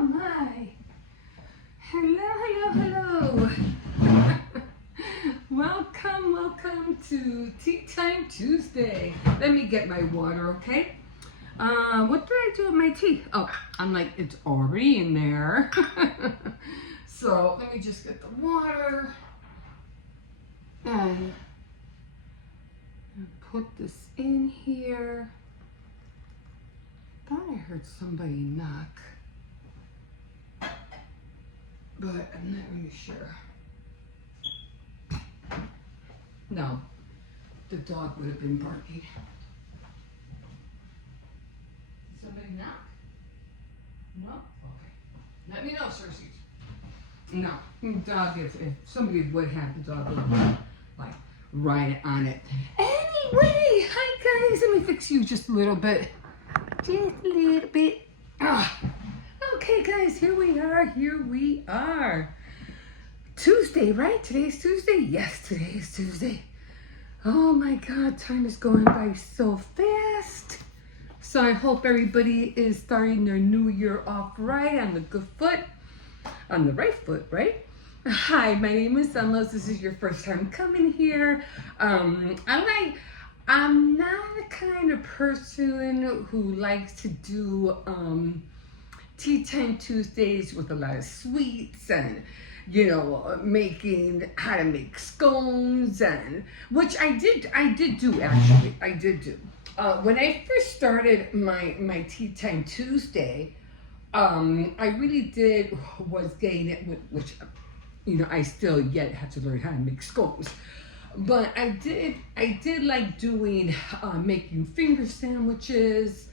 Oh my. Hello. Welcome to Tea Time Tuesday. Let me get my water, okay? What did I do with my tea? Oh, I'm like, it's already in there. So let me just get the water and put this in here. Thought I heard somebody knock, but I'm not really sure. No, the dog would have been barking. Did somebody knock? No? Okay. Let me know, Cersei. No, dog, if somebody would have, the dog would like ride on it. Anyway, hi guys, let me fix you just a little bit. Just a little bit. Okay guys, here we are. Tuesday, right? Today's Tuesday? Yes, today is Tuesday. Oh my God, time is going by so fast. So I hope everybody is starting their new year off right, on the good foot, on the right foot, right? Hi, my name is Sunless. This is your first time coming here. I'm not the kind of person who likes to do Tea Time Tuesdays with a lot of sweets and, you know, making how to make scones, and which I did do actually. I did do. When I first started my Tea Time Tuesday, I really was getting it, which, you know, I still yet have to learn how to make scones. But I did like doing, making finger sandwiches.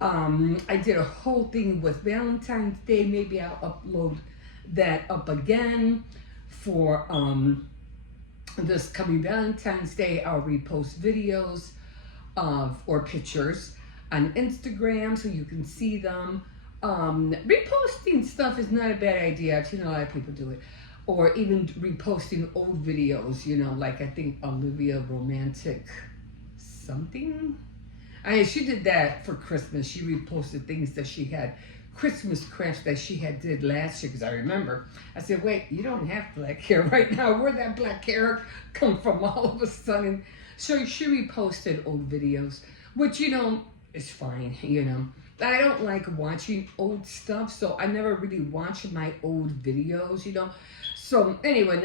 I did a whole thing with Valentine's Day. Maybe I'll upload that up again for this coming Valentine's Day. I'll repost videos or pictures on Instagram so you can see them. Reposting stuff is not a bad idea. I've seen a lot of people do it. Or even reposting old videos, you know, like I think Olivia Romantic something. I mean, she did that for Christmas. She reposted things that she had, Christmas crafts that she had did last year, because I remember. I said, wait, you don't have black hair right now. Where'd that black hair come from all of a sudden? So she reposted old videos, which, you know, is fine, you know. I don't like watching old stuff, so I never really watch my old videos, you know. So anyway,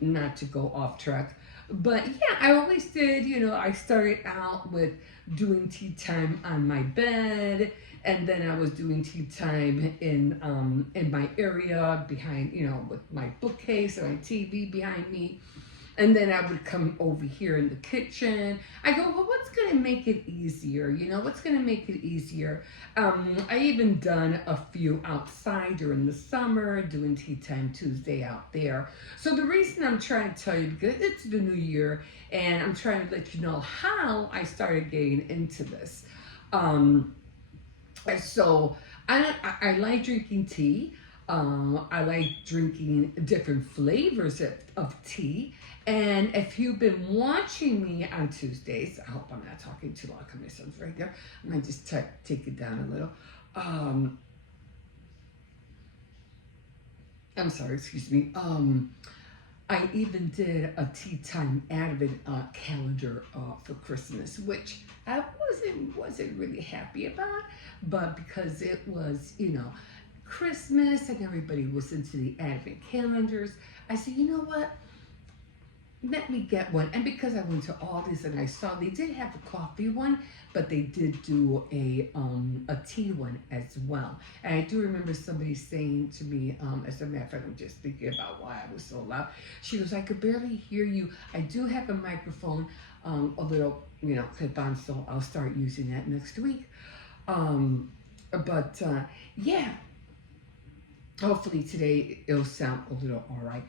not to go off track, but yeah, I always did, you know. I started out with doing tea time on my bed, and then I was doing tea time in my area behind, you know, with my bookcase and my TV behind me. And then I would come over here in the kitchen. I go, well, what's going to make it easier? You know, what's going to make it easier? I even done a few outside during the summer, doing Tea Time Tuesday out there. So the reason I'm trying to tell you, because it's the new year, and I'm trying to let you know how I started getting into this. So I like drinking tea. I like drinking different flavors of tea. And if you've been watching me on Tuesdays, I hope I'm not talking too long because my son's right there. I might just take it down a little. I'm sorry, excuse me. I even did a tea time advent calendar for Christmas, which I wasn't really happy about, but because it was, you know, Christmas and everybody was into the advent calendars, I said, you know what? Let me get one. And because I went to Aldi's and I saw they did have a coffee one, but they did do a tea one as well. And I do remember somebody saying to me, as a matter of fact, I'm just thinking about why I was so loud. She goes, I could barely hear you. I do have a microphone, a little, you know, clip on, so I'll start using that next week. Yeah, hopefully today it'll sound a little all right.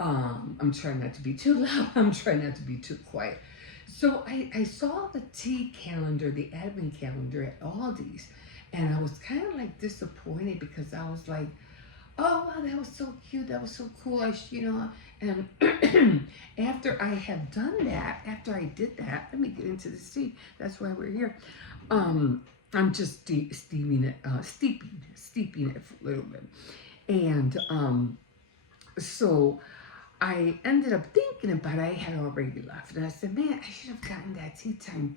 I'm trying not to be too loud. I'm trying not to be too quiet. So I saw the tea calendar, the advent calendar at Aldi's, and I was kind of like disappointed because I was like, oh wow, that was so cute, that was so cool. You know, and after I have done that, after I did that, let me get into the tea. That's why we're here. I'm just steeping it, steeping it for a little bit. And so I ended up thinking about it. I had already left. And I said, man, I should have gotten that tea time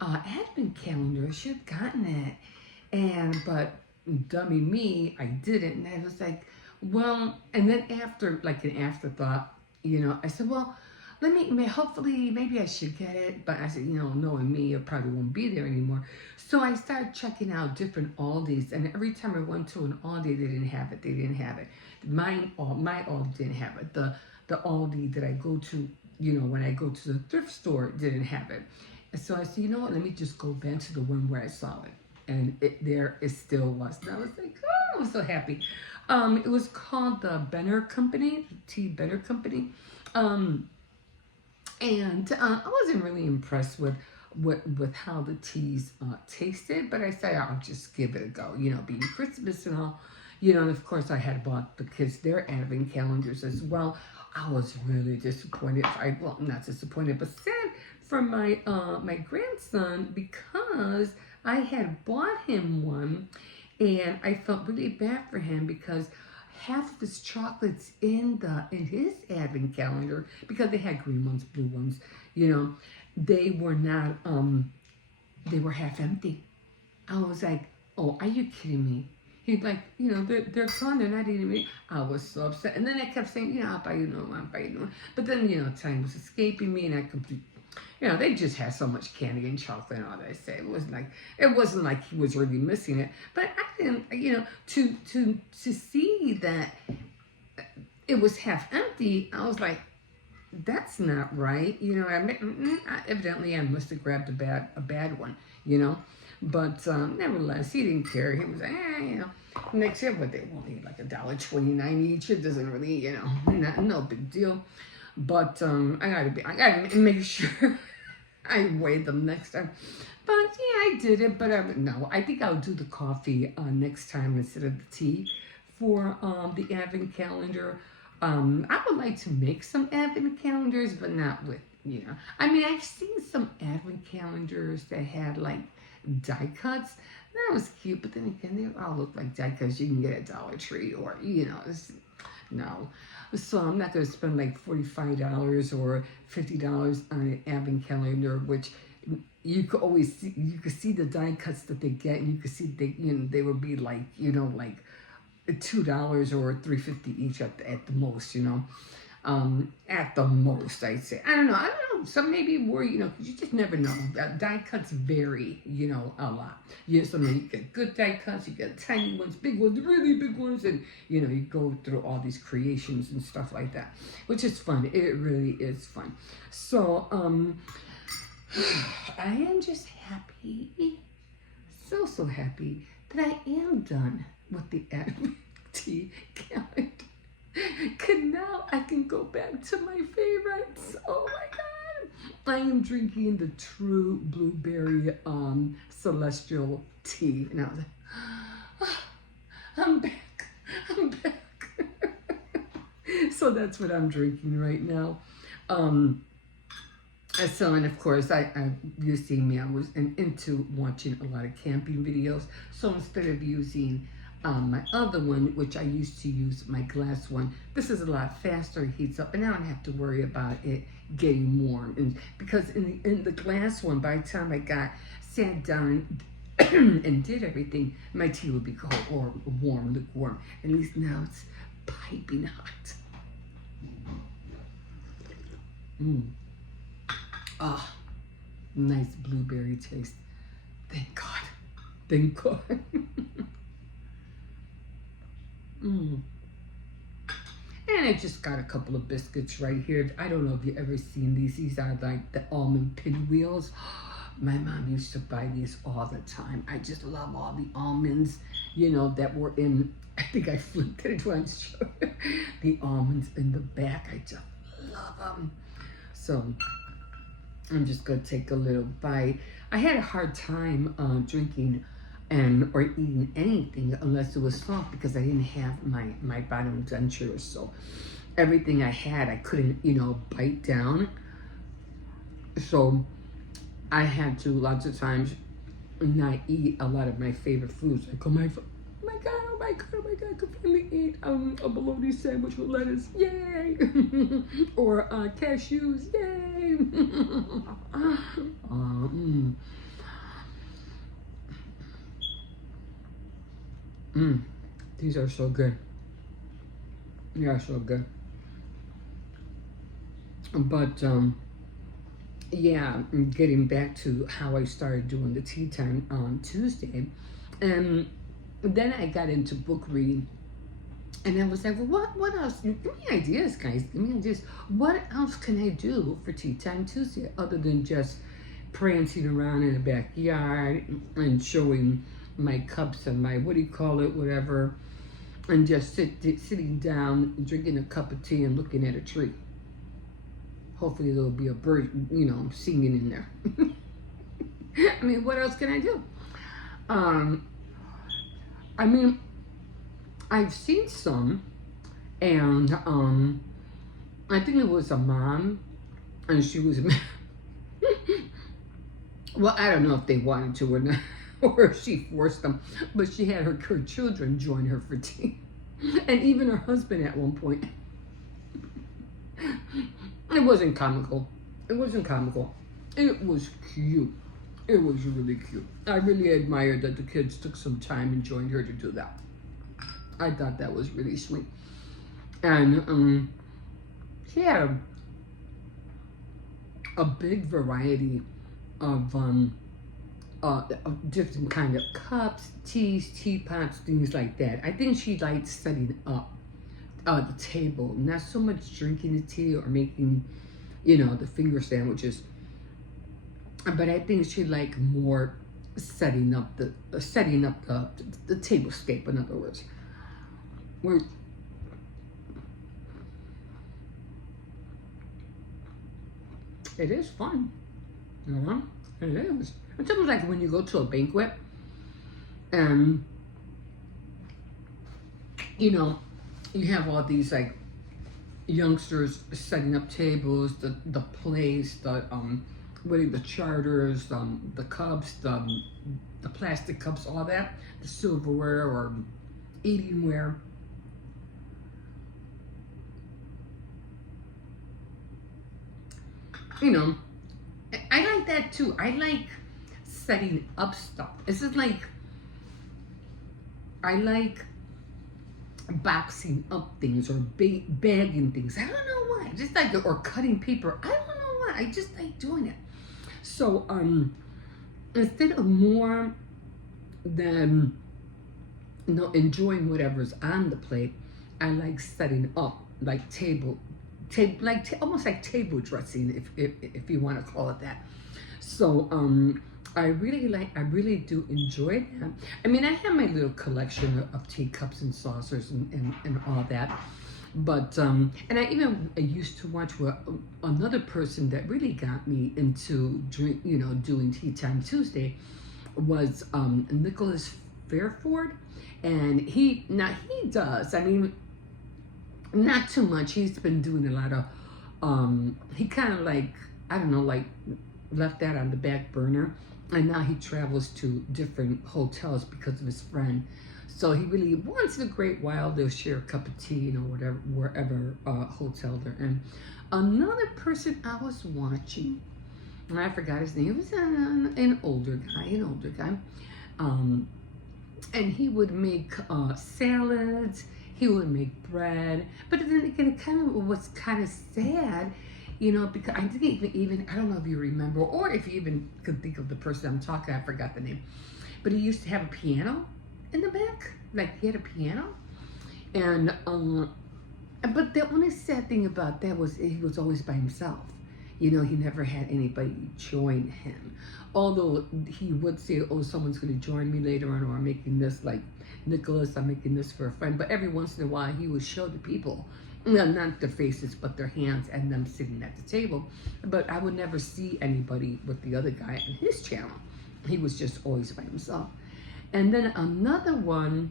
advent calendar. I should have gotten it. But dummy me, I didn't. And I was like, well, and then after, like an afterthought, I said, well, hopefully, maybe I should get it. But I said, knowing me, it probably won't be there anymore. So I started checking out different Aldis. And every time I went to an Aldi, they didn't have it. My Aldi didn't have it. The Aldi that I go to, when I go to the thrift store, didn't have it. And so I said, you know what, let me just go back to the one where I saw it. And it still was. And I was like, oh, I'm so happy. It was called the Benner Company, the Tea Benner Company. And I wasn't really impressed with how the teas tasted, but I said I'll just give it a go, being Christmas and all. And of course I had bought the kids their advent calendars as well. I was really disappointed. Well, not disappointed, but sad for my my grandson, because I had bought him one, and I felt really bad for him because half of his chocolates in his advent calendar, because they had green ones, blue ones, they were not they were half empty. I was like, oh, are you kidding me? He's like, they're gone, they're not eating me. I was so upset. And then I kept saying, I'll buy you another one, I'll buy you another one. But then, time was escaping me, and I completely, they just had so much candy and chocolate and all that. I say it wasn't like he was really missing it. But I didn't, to see that it was half empty, I was like, that's not right. Evidently I must have grabbed a bad one, But nevertheless, he didn't care. He was like, next year, but they only like $1.29 each. It doesn't really, no big deal. But I gotta make sure I weigh them next time. But yeah, I did it. But no, I think I'll do the coffee next time instead of the tea for the advent calendar. I would like to make some advent calendars, but not with, I've seen some advent calendars that had like die cuts. That was cute, but then again, they all look like die cuts you can get at Dollar Tree, or no. So I'm not going to spend like $45 or $50 on an advent calendar, which you could always see. You could see the die cuts that they get, and you could see they would be like like $2 or $3.50 each at the most, at the most, I'd say. I don't know. Some maybe were, because you just never know. Die cuts vary, a lot. So you get good die cuts, you get tiny ones, big ones, really big ones, and, you go through all these creations and stuff like that, which is fun. It really is fun. So, I am just happy, so happy that I am done with the advent tea calendar. Cause now I can go back to my favorites. Oh my God. I am drinking the True Blueberry Celestial Tea. And I was like, I'm back. So that's what I'm drinking right now. So, and of course, you see me, I was into watching a lot of camping videos. So instead of using my other one, which I used to use, my glass one, this is a lot faster, it heats up, and I don't have to worry about it getting warm. And because in the glass one, by the time I sat down and did everything, my tea would be cold or warm, lukewarm. At least now it's piping hot. Nice blueberry taste. Thank God. And I just got a couple of biscuits right here. I don't know if you've ever seen these. These are like the almond pinwheels. My mom used to buy these all the time. I just love all the almonds, that were in, I think I flipped it once. The almonds in the back. I just love them. So I'm just going to take a little bite. I had a hard time drinking or eating anything unless it was soft, because I didn't have my bottom dentures. So everything I had, I couldn't, bite down. So I had to lots of times, not eat a lot of my favorite foods. Like, oh my god, oh my god, oh my god, I could finally eat a bologna sandwich with lettuce, yay! Or cashews, yay! These are so good. They are so good. But yeah, getting back to how I started doing the tea time on Tuesday, and then I got into book reading, and I was like, well, what else? Give me ideas, guys. Give me ideas. What else can I do for tea time Tuesday other than just prancing around in the backyard and showing my cups and my, what do you call it, whatever, and just sitting down, drinking a cup of tea and looking at a tree. Hopefully there'll be a bird, you know, singing in there. I mean, what else can I do? I mean, I've seen some, and I think it was a mom, and she was, well, I don't know if they wanted to or not, or if she forced them, but she had her children join her for tea, and even her husband at one point. It wasn't comical. It wasn't comical. It was cute. It was really cute. I really admired that the kids took some time and joined her to do that. I thought that was really sweet. And she had a big variety of different kind of cups, teas, teapots, things like that. I think she liked setting up the table, not so much drinking the tea or making, you know, the finger sandwiches, but I think she liked more setting up the tablescape. In other words, where it is fun, you know, it is. It's almost like when you go to a banquet and, you know, you have all these like youngsters setting up tables, the plates, the charters, the cups, the plastic cups, all that, the silverware or eatingware. You know, I like that too. I like setting up stuff. It's just like, I like boxing up things or bagging things. I don't know why. Just like, or cutting paper. I don't know why. I just like doing it. So instead of more than, you know, enjoying whatever's on the plate, I like setting up like almost like table dressing, if you want to call it that. So I really do enjoy that. I mean, I have my little collection of teacups and saucers and all that. But, and I used to watch another person that really got me into doing Tea Time Tuesday was Nicholas Fairford. And he does, I mean, not too much. He's been doing a lot of, he kind of like, I don't know, like left that on the back burner. And now he travels to different hotels because of his friend. So he really, once in a great while, they'll share a cup of tea, you know, wherever hotel they're in. Another person I was watching, and I forgot his name, it was an older guy. And he would make salads, he would make bread, but then again, it kind of was kind of sad, you know, because I didn't even, I don't know if you remember, or if you even could think of the person I'm talking, I forgot the name, but he used to have a piano in the back, like he had a piano, and but the only sad thing about that was he was always by himself. You know, he never had anybody join him. Although he would say, oh, someone's going to join me later on, or I'm making this, like, Nicholas, I'm making this for a friend. But every once in a while, he would show the people, well, not their faces, but their hands and them sitting at the table. But I would never see anybody with the other guy on his channel. He was just always by himself. And then another one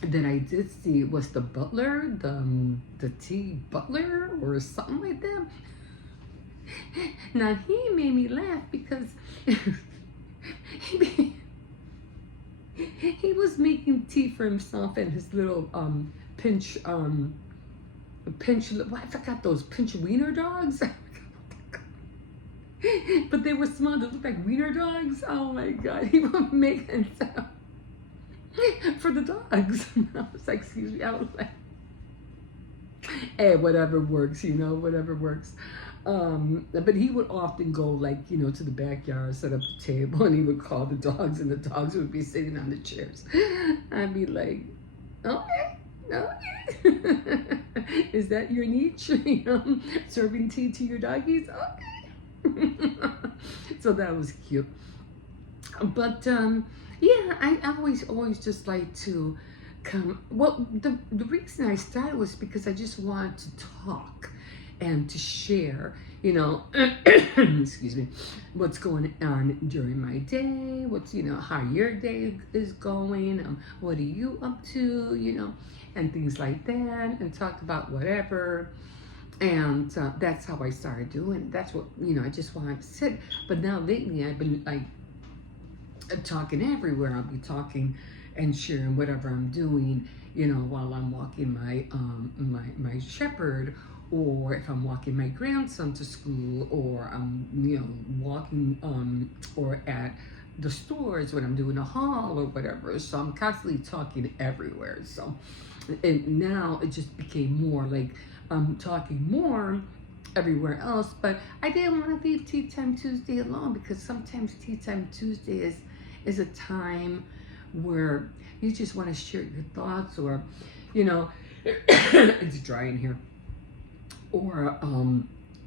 that I did see was the butler, the tea butler or something like that. Now he made me laugh because he was making tea for himself and his little pinch, well, I forgot those pinch wiener dogs. But they were small. They looked like wiener dogs. Oh my God. He was making stuff for the dogs. And I was like, excuse me. I was like, hey, whatever works, whatever works. But he would often go like, to the backyard, set up the table, and he would call the dogs, and the dogs would be sitting on the chairs. I'd be like, okay. Is that your niche? Serving tea to your doggies? Okay. So that was cute. But yeah, I always just like to come. Well, the reason I started was because I just wanted to talk and to share, excuse me, what's going on during my day, what's, how your day is going, what are you up to, and things like that, and talk about whatever. And that's how I started doing it. That's what, I just wanted to sit. But now lately I've been like talking everywhere. I'll be talking and sharing whatever I'm doing, while I'm walking my my shepherd, or if I'm walking my grandson to school, or I'm, walking or at the stores when I'm doing a haul or whatever. So I'm constantly talking everywhere. So, and now it just became more like I'm talking more everywhere else, but I didn't want to leave Tea Time Tuesday alone, because sometimes Tea Time Tuesday is a time where you just want to share your thoughts, or, it's dry in here, or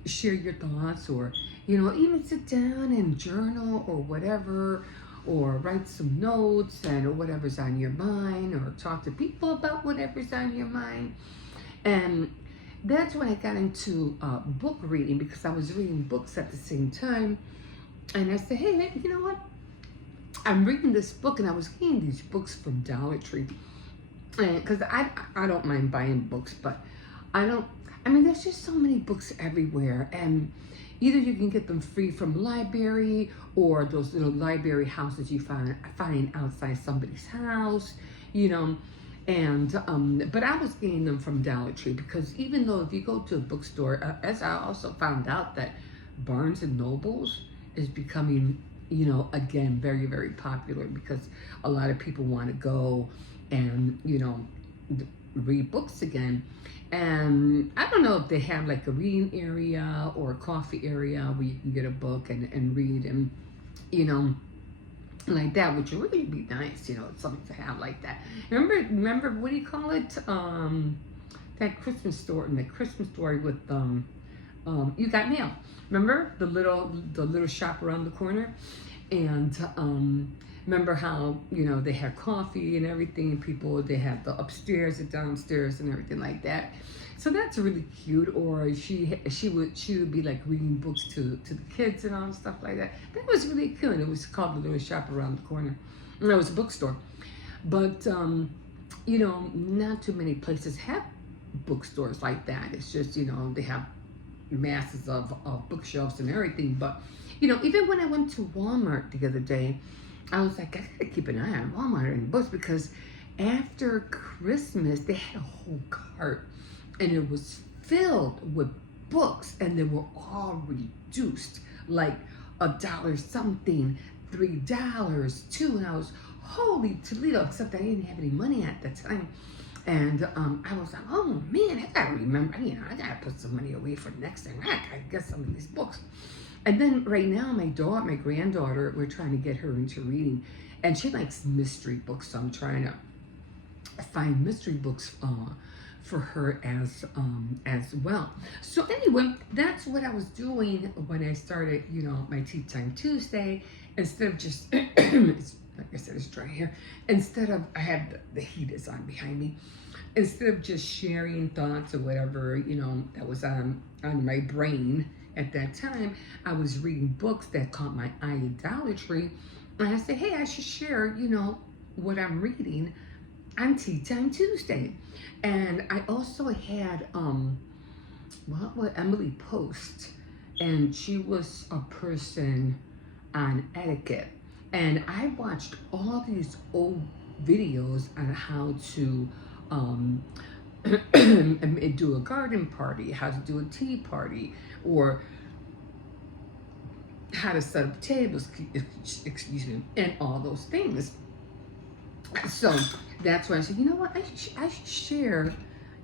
share your thoughts, or, even sit down and journal or whatever, or write some notes and whatever's on your mind, or talk to people about whatever's on your mind. And that's when I got into book reading, because I was reading books at the same time. And I said, hey, man, you know what? I'm reading this book, and I was getting these books from Dollar Tree. Because I don't mind buying books, but there's just so many books everywhere. And either you can get them free from the library, or those little library houses you find outside somebody's house, And, but I was getting them from Dollar Tree, because even though if you go to a bookstore, as I also found out that Barnes and Nobles is becoming, again, very, very popular, because a lot of people want to go and, read books again. And I don't know if they have like a reading area or a coffee area where you can get a book and read, and, like that, which would really be nice, it's something to have like that. Remember, what do you call it? That Christmas store, in the Christmas story with You Got Mail. Remember the little shop around the corner? And remember how, they had coffee and everything, and they had the upstairs and downstairs and everything like that. So that's really cute. Or she would be like reading books to the kids and all and stuff like that. That was really cute. It was called The Little Shop Around the Corner. And it was a bookstore. But not too many places have bookstores like that. It's just, they have masses of bookshelves and everything. But, even when I went to Walmart the other day, I was like, I gotta keep an eye on Walmart and books, because after Christmas, they had a whole cart, and it was filled with books, and they were all reduced, like $1 something, $3, $2, and I was, holy Toledo, except I didn't have any money at the time. And I was like, oh man, I gotta remember, I gotta put some money away for the next thing. I gotta get some of these books. And then right now, my granddaughter, we're trying to get her into reading, and she likes mystery books. So I'm trying to find mystery books for her as well. So anyway, that's what I was doing when I started, my Tea Time Tuesday. Instead of just, like I said, it's dry here. Instead of, I have the heat is on behind me. Instead of just sharing thoughts or whatever, that was on my brain at that time, I was reading books that caught my eye at Dollar Tree. And I said, hey, I should share, what I'm reading on Tea Time Tuesday. And I also had, Emily Post, and she was a person on etiquette. And I watched all these old videos on how to do a garden party, how to do a tea party, or how to set up tables, excuse me, and all those things. So that's why I said, you know what, I should share,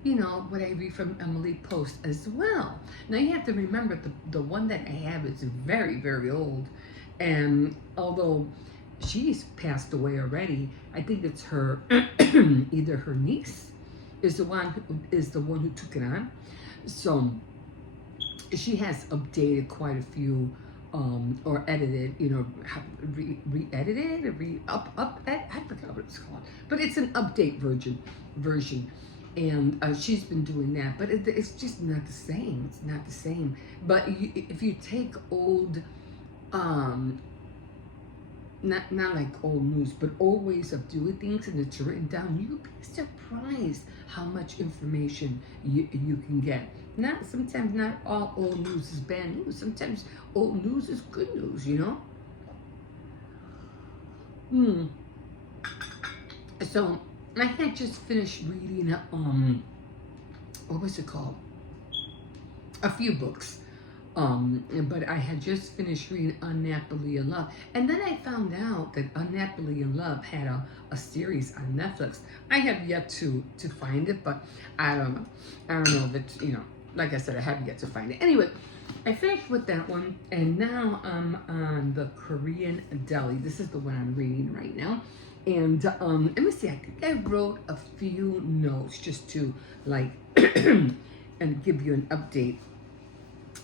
you know, what I read from Emily Post as well. Now you have to remember the one that I have is very, very old. And although she's passed away already, I think it's her, either her niece is the one who took it on. So she has updated quite a few, or edited, you know, re-edited, I forgot what it's called, but it's an update version, and she's been doing that, but it's just not the same. It's not the same. But if you take old, not like old news, but old ways of doing things, and it's written down, you'll be surprised how much information you can get. Sometimes not all old news is bad news. Sometimes old news is good news, you know? So I had just finished reading, what was it called? A few books. But I had just finished reading Unnaturally in Love. And then I found out that Unnaturally in Love had a series on Netflix. I have yet to find it, but I don't know. I don't know if it's, you know, like I said, I haven't yet to find it. Anyway, I finished with that one, and now I'm on the Korean Deli. This is the one I'm reading right now. And let me see, I think I wrote a few notes just to, like, and give you an update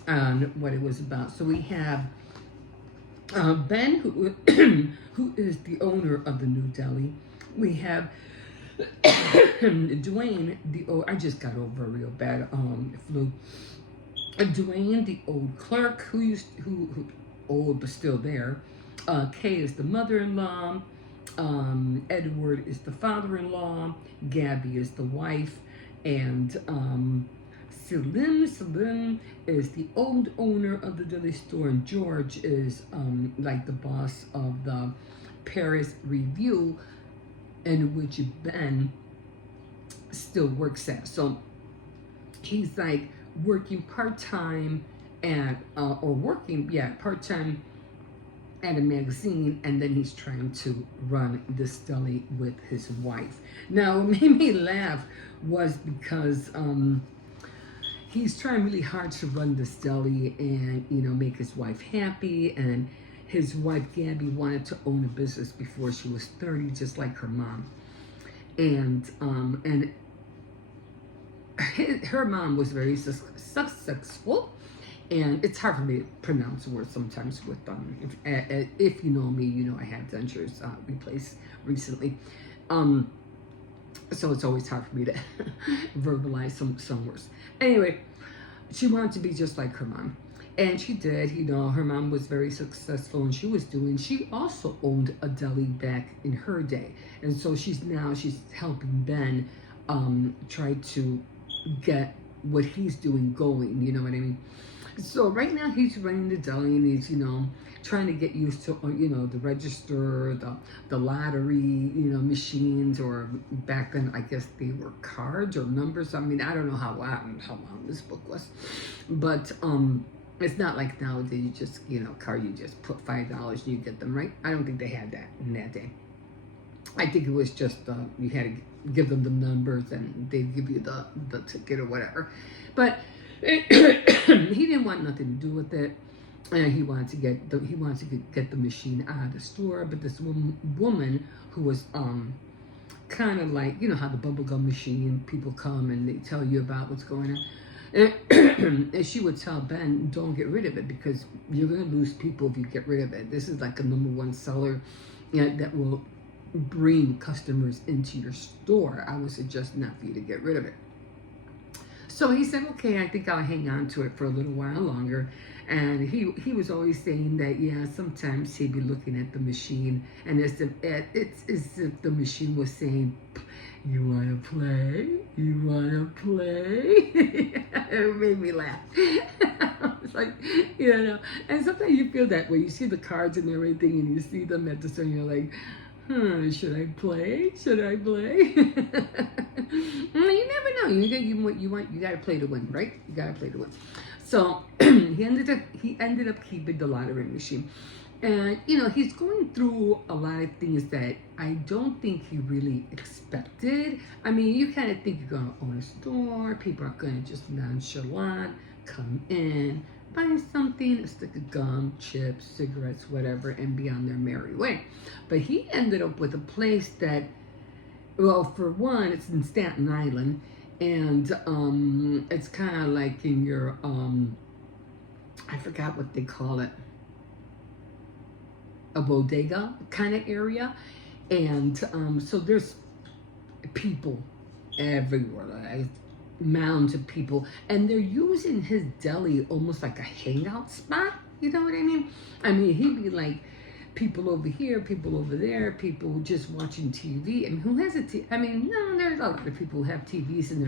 on what it was about. So we have Ben, who is the owner of the new deli. We have Dwayne, I just got over a real bad flu. Dwayne, the old clerk, who old but still there. Kay is the mother-in-law. Edward is the father-in-law. Gabby is the wife, and Salim is the old owner of the deli store, and George is like the boss of the Paris Review, in which Ben still works at. So he's like working part-time at, part-time at a magazine, and then he's trying to run this deli with his wife. Now, what made me laugh was because he's trying really hard to run this deli and, you know, make his wife happy. And his wife, Gabby, wanted to own a business before she was 30, just like her mom. And her mom was very successful. And it's hard for me to pronounce words sometimes with if you know me, you know I had dentures replaced recently. So it's always hard for me to verbalize some words. Anyway, she wanted to be just like her mom. And she did, you know, her mom was very successful, and she also owned a deli back in her day. And so she's helping Ben try to get what he's doing going, you know what I mean? So right now he's running the deli, and he's, you know, trying to get used to, you know, the register, the lottery, you know, machines, or back then I guess they were cards or numbers. I mean, I don't know how long this book was, but it's not like nowadays you just, you know, card, you just put $5 and you get them, right? I don't think they had that in that day. I think it was just you had to give them the numbers and they'd give you the ticket or whatever. But he didn't want nothing to do with it. And he wanted to get the machine out of the store. But this woman who was kind of like, you know how the bubblegum machine, people come and they tell you about what's going on. And she would tell Ben, don't get rid of it, because you're going to lose people if you get rid of it. This is like a #1 seller that will bring customers into your store. I would suggest not for you to get rid of it. So he said, okay, I think I'll hang on to it for a little while longer. And he was always saying that, yeah, sometimes he'd be looking at the machine, and it's as if the machine was saying, you want to play? You want to play? It made me laugh. It's like, you know, and sometimes you feel that way. You see the cards and everything, and you see them at the store, and you're like, should I play? Should I play? You never know. You gotta play to win, right? You gotta play to win. So he ended up keeping the lottery machine. And, you know, he's going through a lot of things that I don't think he really expected. I mean, you kind of think you're going to own a store. People are going to just nonchalant come in, buy something, a stick of gum, chips, cigarettes, whatever, and be on their merry way. But he ended up with a place that, well, for one, it's in Staten Island. And it's kind of like in your, I forgot what they call it, a bodega kind of area. And so there's people everywhere, like mounds of people, and they're using his deli almost like a hangout spot. You know what I mean? I mean, he'd be like, people over here, people over there, people just watching TV. And who has a TV? I mean, no, there's a lot of people who have TVs in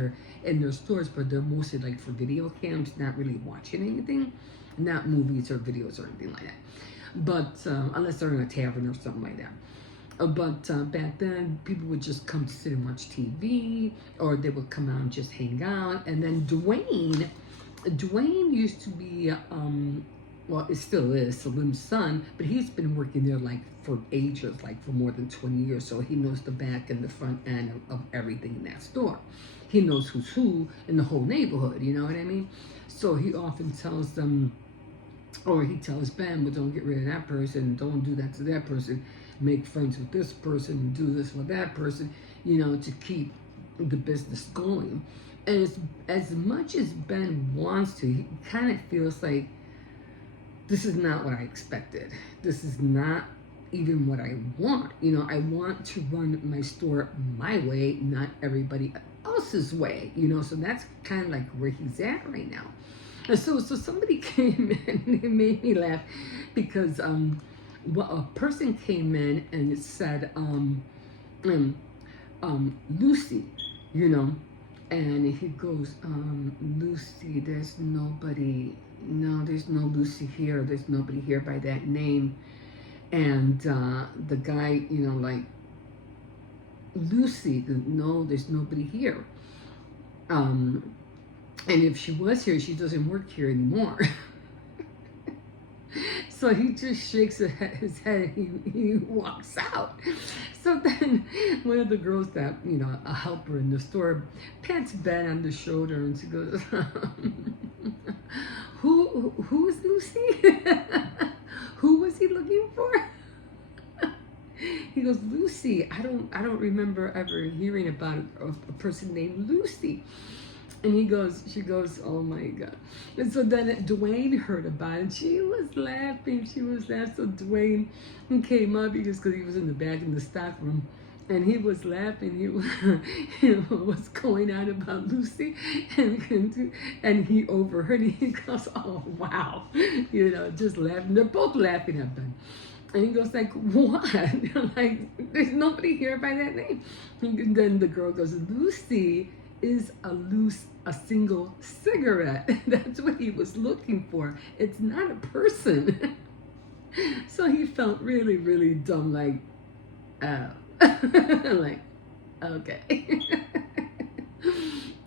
their stores, but they're mostly like for video cams, not really watching anything, not movies or videos or anything like that. But unless they're in a tavern or something like that. But back then, people would just come to sit and watch TV, or they would come out and just hang out. And then Dwayne used to be, well, it still is Salim's son, but he's been working there like for ages, like for more than 20 years. So he knows the back and the front end of everything in that store. He knows who's who in the whole neighborhood, you know what I mean? So he often tells them, or he tells Ben, well, don't get rid of that person, don't do that to that person, make friends with this person, do this with that person, you know, to keep the business going. And it's, as much as Ben wants to, he kind of feels like, this is not what I expected. This is not even what I want. You know, I want to run my store my way, not everybody else's way, you know, so that's kind of like where he's at right now. And so somebody came in, and it made me laugh because well, a person came in and it said Lucy, you know, and he goes, Lucy, there's nobody, no, there's no Lucy here, there's nobody here by that name. And the guy, you know, like, Lucy, no, there's nobody here. And if she was here, she doesn't work here anymore. So he just shakes his head and he walks out. So then one of the girls that, you know, a helper in the store, pats Ben on the shoulder and she goes, who is Lucy? Who was he looking for? He goes, Lucy, I don't remember ever hearing about a person named Lucy. And she goes, oh my God. And so then Dwayne heard about it. She was laughing. So Dwayne came up because he was in the back in the stock room. And he was laughing. He was, you know, what's going on about Lucy? And he overheard it. He goes, oh, wow. You know, just laughing. They're both laughing at Ben. And he goes like, what? Like, there's nobody here by that name. And then the girl goes, Lucy is a single cigarette. That's what he was looking for. It's not a person. So he felt really, really dumb, like, oh. Like, okay.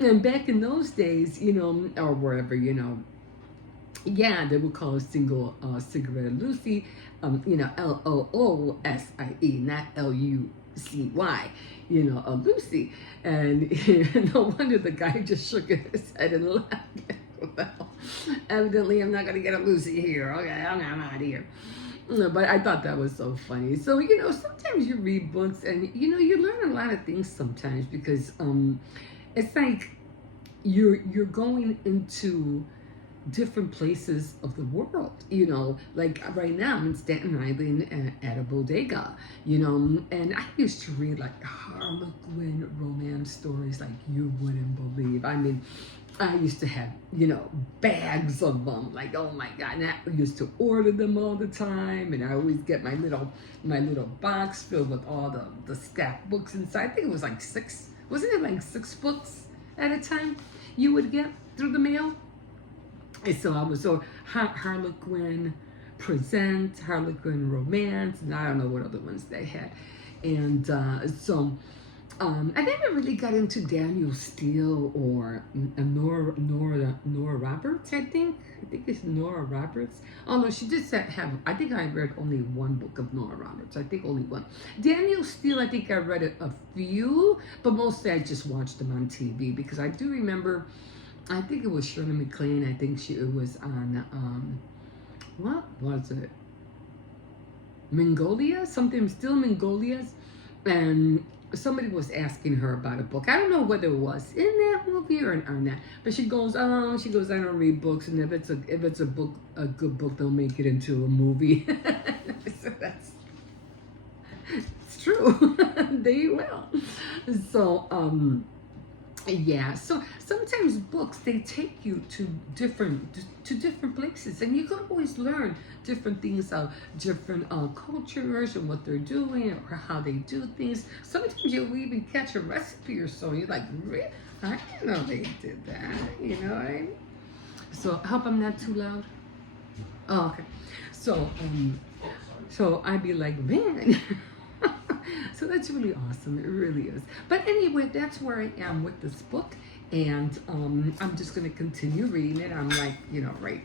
And back in those days, you know, or wherever, you know, yeah, they would call a single cigarette Lucy, you know, Loosie, not Lucy, you know, a Lucy. And no wonder the guy just shook his head and laughed. Well, evidently I'm not going to get a Lucy here. Okay, I'm out of here. But I thought that was so funny. So, you know, sometimes you read books and, you know, you learn a lot of things sometimes because it's like you're going into different places of the world, you know, like right now I'm in Staten Island at a bodega, you know, and I used to read like Harlequin romance stories like you wouldn't believe. I mean, I used to have, you know, bags of them, like, oh my God, and I used to order them all the time, and I always get my little box filled with all the stacked books inside. I think it was like wasn't it like 6 books at a time you would get through the mail? And so I was so Harlequin Present, Harlequin Romance, and I don't know what other ones they had. And I never really got into Daniel Steele or Nora Roberts. I think it's Nora Roberts. Although she did have, I think I read only one book of Nora Roberts. I think only one. Daniel Steele, I think I read a few, but mostly I just watched them on TV because I do remember. I think it was Shirley MacLaine. I think it was on what was it? Mongolia, something still Mongolia's, and somebody was asking her about a book. I don't know whether it was in that movie or not, but she goes, I don't read books, and if it's a book, a good book, they'll make it into a movie. So it's true. They will. So yeah, so sometimes books, they take you to different places, and you can always learn different things of different cultures and what they're doing or how they do things. Sometimes you'll even catch a recipe or so. You're like, really? I didn't know they did that. You know what I mean? So I hope I'm not too loud. Oh, okay. So I'd be like, man. So that's really awesome. It really is. But anyway, that's where I am with this book. And I'm just going to continue reading it. I'm like, right.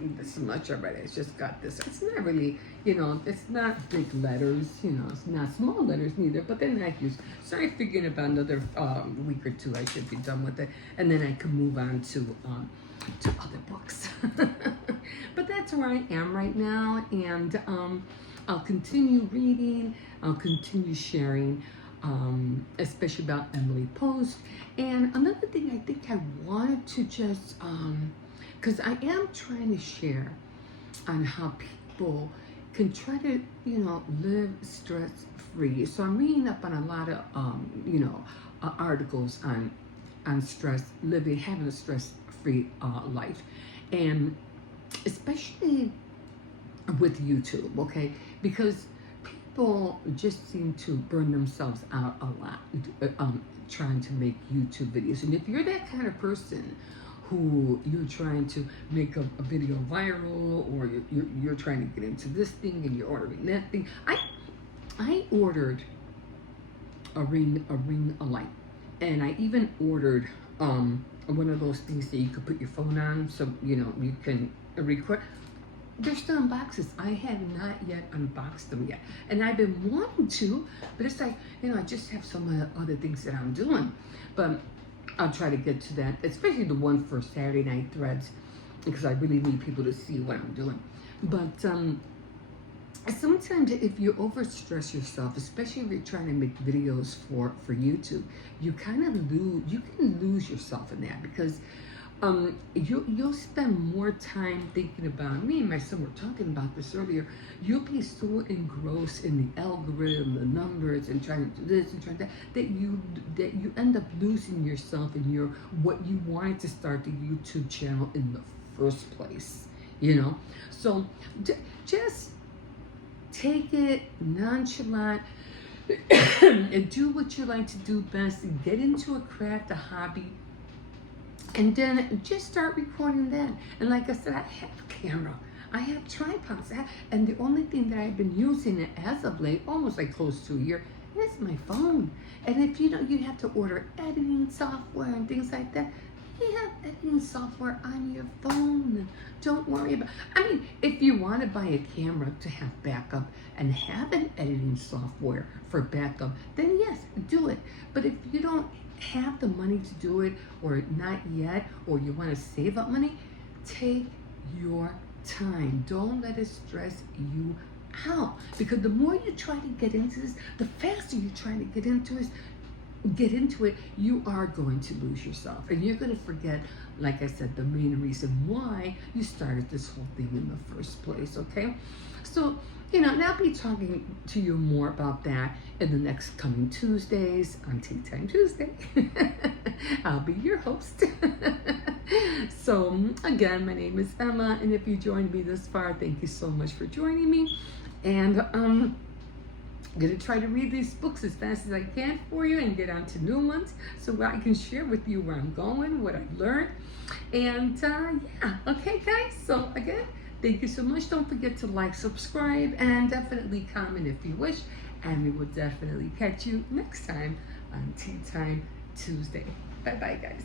This much already. It's just got this. It's not really, it's not big letters. It's not small letters neither. But then I start figuring about another week or two. I should be done with it. And then I can move on to other books. But that's where I am right now. And I'll continue reading. I'll continue sharing, especially about Emily Post. And another thing I think I wanted to just, because I am trying to share on how people can try to, live stress-free. So I'm reading up on a lot of, articles on stress, having a stress-free life. And especially with YouTube, okay? Because people just seem to burn themselves out a lot trying to make YouTube videos. And if you're that kind of person who you're trying to make a video viral, or you're trying to get into this thing and you're ordering that thing. I ordered a light, and I even ordered one of those things that you could put your phone on, so you can record. They're still in boxes. I have not yet unboxed them yet. And I've been wanting to, but it's like, I just have some other things that I'm doing. But I'll try to get to that, especially the one for Saturday Night Threads, because I really need people to see what I'm doing. But sometimes if you overstress yourself, especially if you're trying to make videos for YouTube, you kind of you can lose yourself in that, because you'll spend more time thinking about, me and my son were talking about this earlier, you'll be so engrossed in the algorithm, the numbers, and trying to do this and trying to that you end up losing yourself in what you wanted to start the YouTube channel in the first place, So just take it nonchalant and do what you like to do best, and get into a craft, a hobby. And then just start recording that. And like I said, I have a camera. I have tripods. And the only thing that I've been using it as of late, almost like close to a year, is my phone. And if you have to order editing software and things like that, you have editing software on your phone. Don't worry about if you want to buy a camera to have backup and have an editing software for backup, then yes, do it. But if you don't have the money to do it, or not yet, or you want to save up money, take your time. Don't let it stress you out, because the more you try to get into this, the faster you're trying to get into it, you are going to lose yourself, and you're going to forget, like I said, the main reason why you started this whole thing in the first place. Okay, so and I'll be talking to you more about that in the next coming Tuesdays on Tea Time Tuesday. I'll be your host. So again, my name is Emma, and if you joined me this far, thank you so much for joining me. And I'm going to try to read these books as fast as I can for you and get on to new ones so I can share with you where I'm going, what I've learned. And yeah, okay guys, so again, thank you so much. Don't forget to like, subscribe, and definitely comment if you wish. And we will definitely catch you next time on Tea Time Tuesday. Bye-bye, guys.